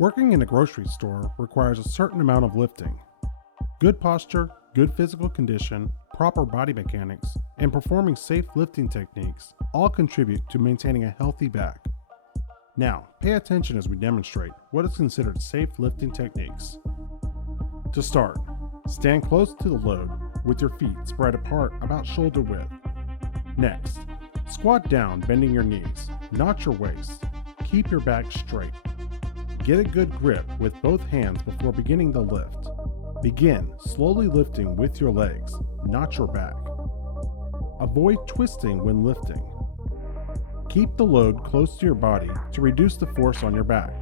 Working in a grocery store requires a certain amount of lifting. Good posture, good physical condition, proper body mechanics, and performing safe lifting techniques all contribute to maintaining a healthy back. Now, pay attention as we demonstrate what is considered safe lifting techniques. To start, stand close to the load with your feet spread apart about shoulder width. Next, squat down bending your knees, not your waist. Keep your back straight. Get a good grip with both hands before beginning the lift. Begin slowly lifting with your legs, not your back. Avoid twisting when lifting. Keep the load close to your body to reduce the force on your back.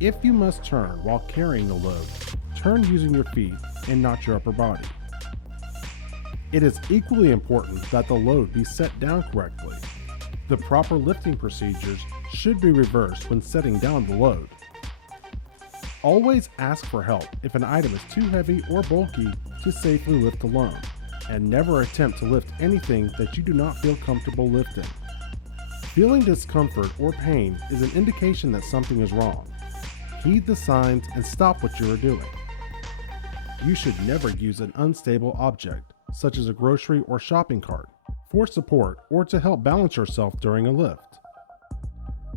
If you must turn while carrying the load, turn using your feet and not your upper body. It is equally important that the load be set down correctly. The proper lifting procedures should be reversed when setting down the load. Always ask for help if an item is too heavy or bulky to safely lift alone, and never attempt to lift anything that you do not feel comfortable lifting. Feeling discomfort or pain is an indication that something is wrong. Heed the signs and stop what you are doing. You should never use an unstable object, such as a grocery or shopping cart, for support or to help balance yourself during a lift.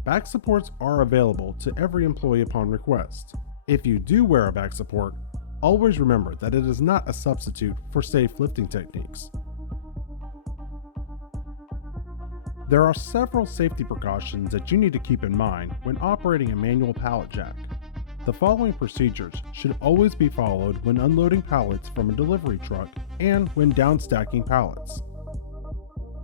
Back supports are available to every employee upon request. If you do wear a back support, always remember that it is not a substitute for safe lifting techniques. There are several safety precautions that you need to keep in mind when operating a manual pallet jack. The following procedures should always be followed when unloading pallets from a delivery truck and when downstacking pallets.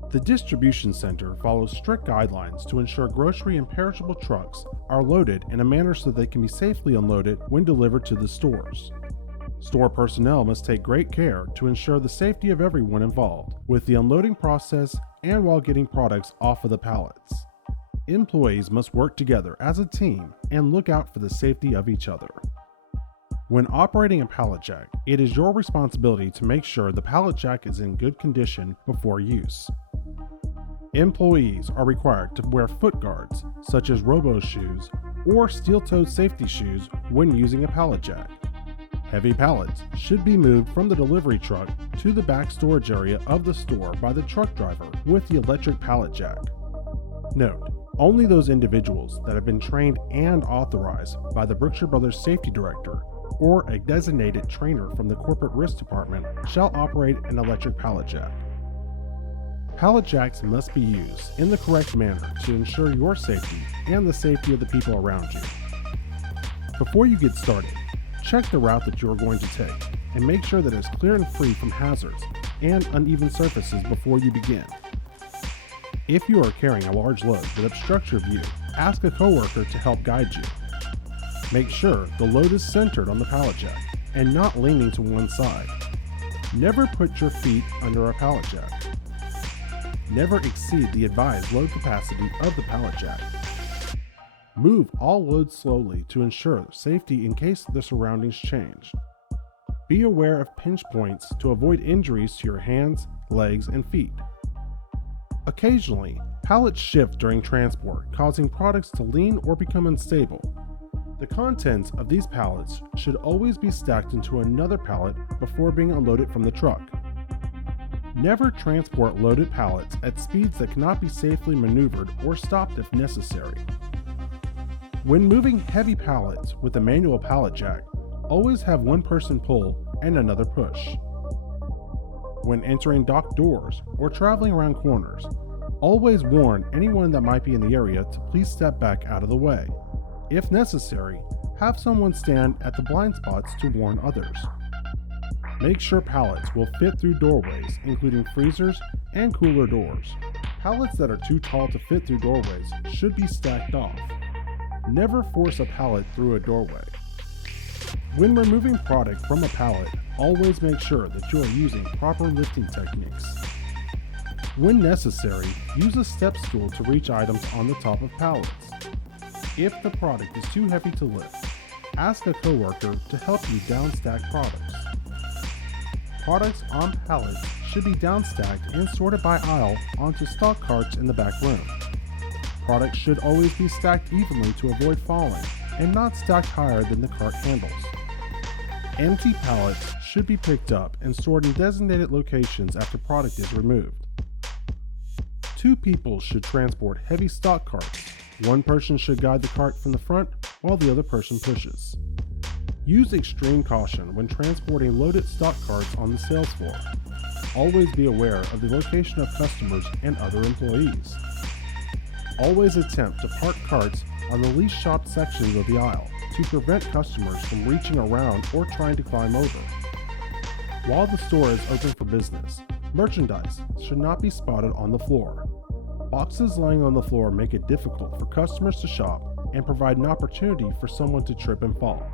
The distribution center follows strict guidelines to ensure grocery and perishable trucks are loaded in a manner so they can be safely unloaded when delivered to the stores. Store personnel must take great care to ensure the safety of everyone involved with the unloading process and while getting products off of the pallets. Employees must work together as a team and look out for the safety of each other. When operating a pallet jack, it is your responsibility to make sure the pallet jack is in good condition before use. Employees are required to wear foot guards, such as robo shoes or steel-toed safety shoes when using a pallet jack. Heavy pallets should be moved from the delivery truck to the back storage area of the store by the truck driver with the electric pallet jack. Note, only those individuals that have been trained and authorized by the Brookshire Brothers Safety Director or a designated trainer from the Corporate Risk Department shall operate an electric pallet jack. Pallet jacks must be used in the correct manner to ensure your safety and the safety of the people around you. Before you get started, check the route that you are going to take and make sure that it is clear and free from hazards and uneven surfaces before you begin. If you are carrying a large load that obstructs your view, ask a coworker to help guide you. Make sure the load is centered on the pallet jack and not leaning to one side. Never put your feet under a pallet jack. Never exceed the advised load capacity of the pallet jack. Move all loads slowly to ensure safety in case the surroundings change. Be aware of pinch points to avoid injuries to your hands, legs, and feet. Occasionally, pallets shift during transport, causing products to lean or become unstable. The contents of these pallets should always be stacked into another pallet before being unloaded from the truck. Never transport loaded pallets at speeds that cannot be safely maneuvered or stopped if necessary. When moving heavy pallets with a manual pallet jack, always have one person pull and another push. When entering dock doors or traveling around corners, always warn anyone that might be in the area to please step back out of the way. If necessary, have someone stand at the blind spots to warn others. Make sure pallets will fit through doorways, including freezers and cooler doors. Pallets that are too tall to fit through doorways should be stacked off. Never force a pallet through a doorway. When removing product from a pallet, always make sure that you are using proper lifting techniques. When necessary, use a step stool to reach items on the top of pallets. If the product is too heavy to lift, ask a coworker to help you downstack products. Products on pallets should be downstacked and sorted by aisle onto stock carts in the back room. Products should always be stacked evenly to avoid falling, and not stacked higher than the cart handles. Empty pallets should be picked up and stored in designated locations after product is removed. 2 people should transport heavy stock carts. One person should guide the cart from the front while the other person pushes. Use extreme caution when transporting loaded stock carts on the sales floor. Always be aware of the location of customers and other employees. Always attempt to park carts on the least shopped sections of the aisle to prevent customers from reaching around or trying to climb over. While the store is open for business, merchandise should not be spotted on the floor. Boxes lying on the floor make it difficult for customers to shop and provide an opportunity for someone to trip and fall.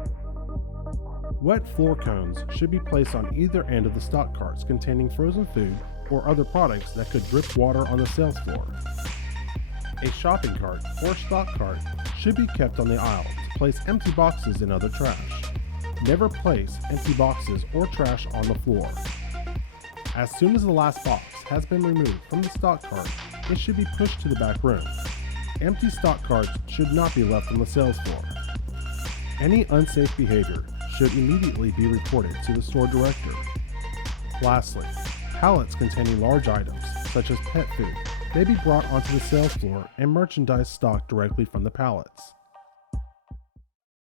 Wet floor cones should be placed on either end of the stock carts containing frozen food or other products that could drip water on the sales floor. A shopping cart or stock cart should be kept on the aisle to place empty boxes and other trash. Never place empty boxes or trash on the floor. As soon as the last box has been removed from the stock cart, it should be pushed to the back room. Empty stock carts should not be left on the sales floor. Any unsafe behavior should immediately be reported to the store director. Lastly, pallets containing large items, such as pet food, may be brought onto the sales floor and merchandise stocked directly from the pallets.